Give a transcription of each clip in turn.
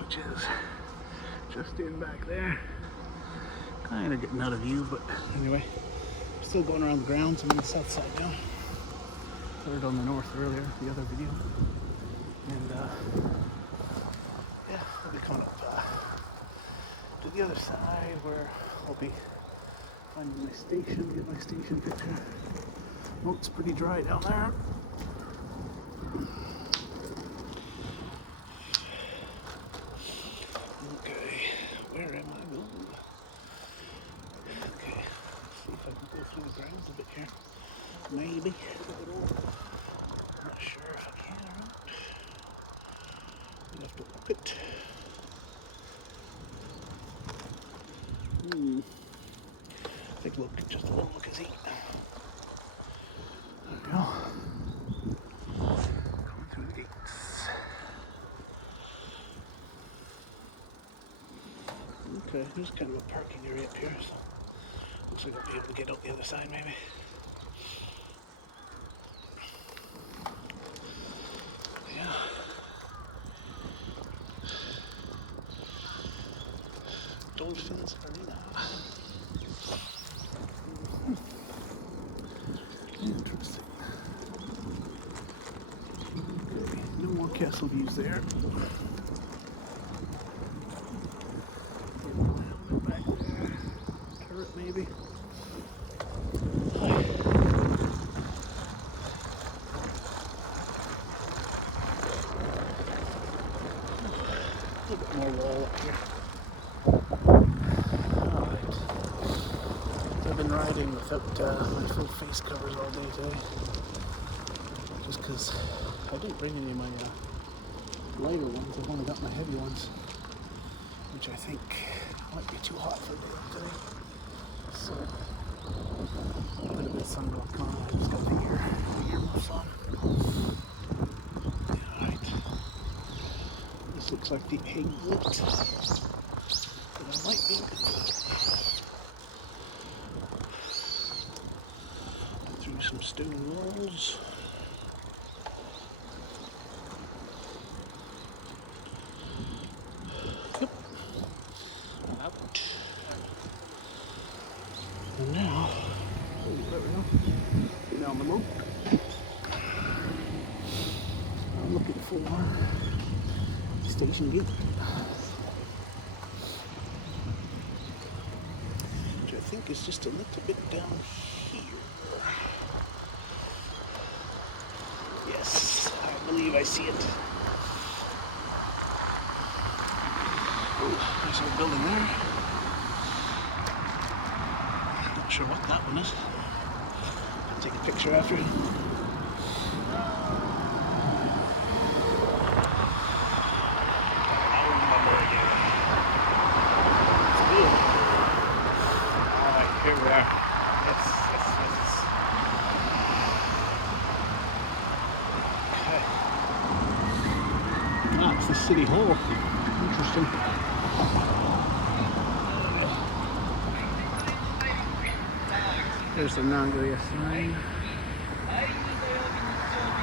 which is just in back there. Kind of getting out of view, but anyway, still going around the grounds. I'm on the south side now. Started on the north earlier, the other video, and yeah, I'll be coming up to the other side where I'll be finding my station, get my station picture. Oh, it's pretty dry down there. Okay, where am I going? Okay, see if I can go through the grounds a bit here. Maybe. Not sure if I can or not. I'll have to walk it. Take a look, just a little look-see. There we go. Going through the gates. Okay, there's kind of a parking area up here, so looks like I'll be able to get out the other side maybe. Yeah. Dolphins Arena. Interesting. Okay, no more castle views there. Back there. Turret maybe. A little bit more wall up here. Alright. I've been riding without my full face covers all day today. Just because I didn't bring any of my lighter ones. I've only got my heavy ones, which I think might be too hot for a day today. So, a bit of sunblock on. I just got the earmuffs on. Alright. This looks like the exit. But I might be through some stone walls. Yep. Out. And now, there we go. Get down the moat. I'm looking for station gate, which I think is just a little bit down here. Yes, I believe I see it. Oh, there's a building there. Not sure what that one is. I'll take a picture after. Here we are. Yes. Okay. Ah, it's the city hall. Interesting. There's the Nagoya sign.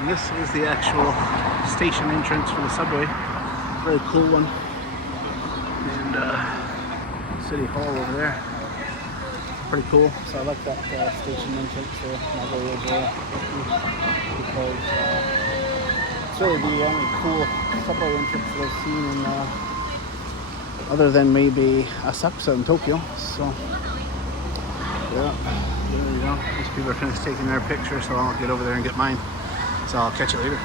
And this is the actual station entrance for the subway. Very cool one. And city hall over there. Pretty cool. So I like that station entrance for Nagoya because it's really the only cool subway entrance that I've seen in other than maybe Asakusa in Tokyo. So yeah, there we go. These people are finished taking their picture, so I'll get over there and get mine. So I'll catch you later.